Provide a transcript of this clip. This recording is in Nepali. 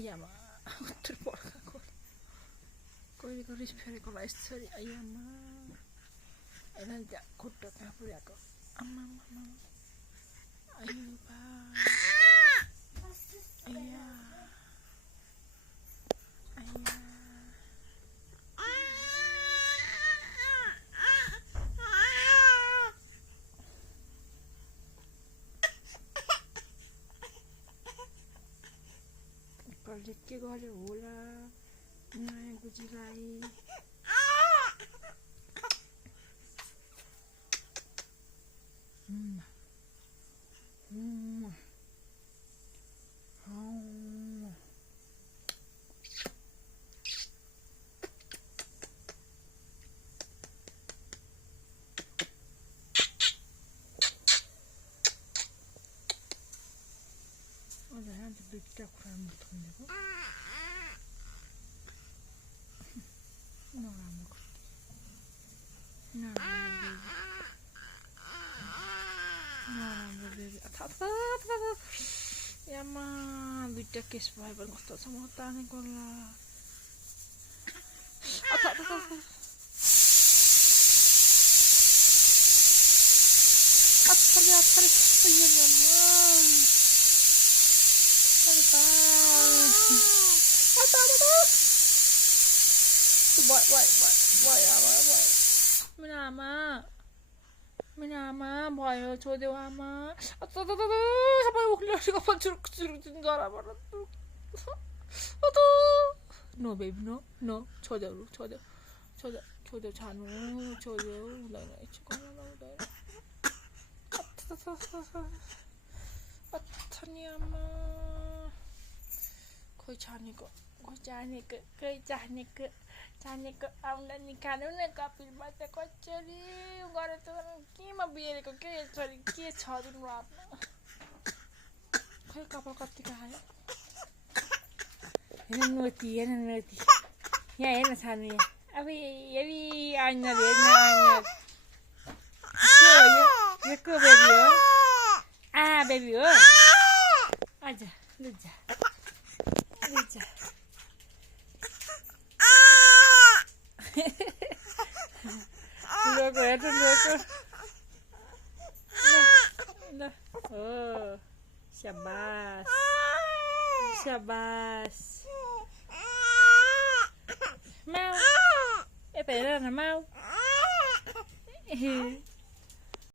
ayam terpolka koi garis fere kola istri ayam edan ja kutta kapuri ako amma ayo ba ayah Project के गरे होला नयाँ गुजीलाई Ada yang dibikin kurang mutu ni ko. Yama bidak kes Bible ngotot sama tani kola. Atali iya yama. Minama भयो छोदेऊ आमा सबै उखलेको पन्छुरुक गरा पर्छ नो बेबी नो छोदेऊ छानु छोदेऊ हुँदैन एकछिन गर्न हुँदैन अथनी आमा खोइ छानेको जानेको आउँदा निकाल्नु न कपिलमा त कसरी गरे त केमा बिहेरेको के छोरी के छ दिनु आफ्नो खै कपाल कति खायो हेर्न नोती यहाँ हेर्न छानु यहाँ अब यही आइना यो को बेबी हो बेबी हो आजा लुजा Loco, esto es loco. No. Oh, Shabazz. Mau. Espera, Mau.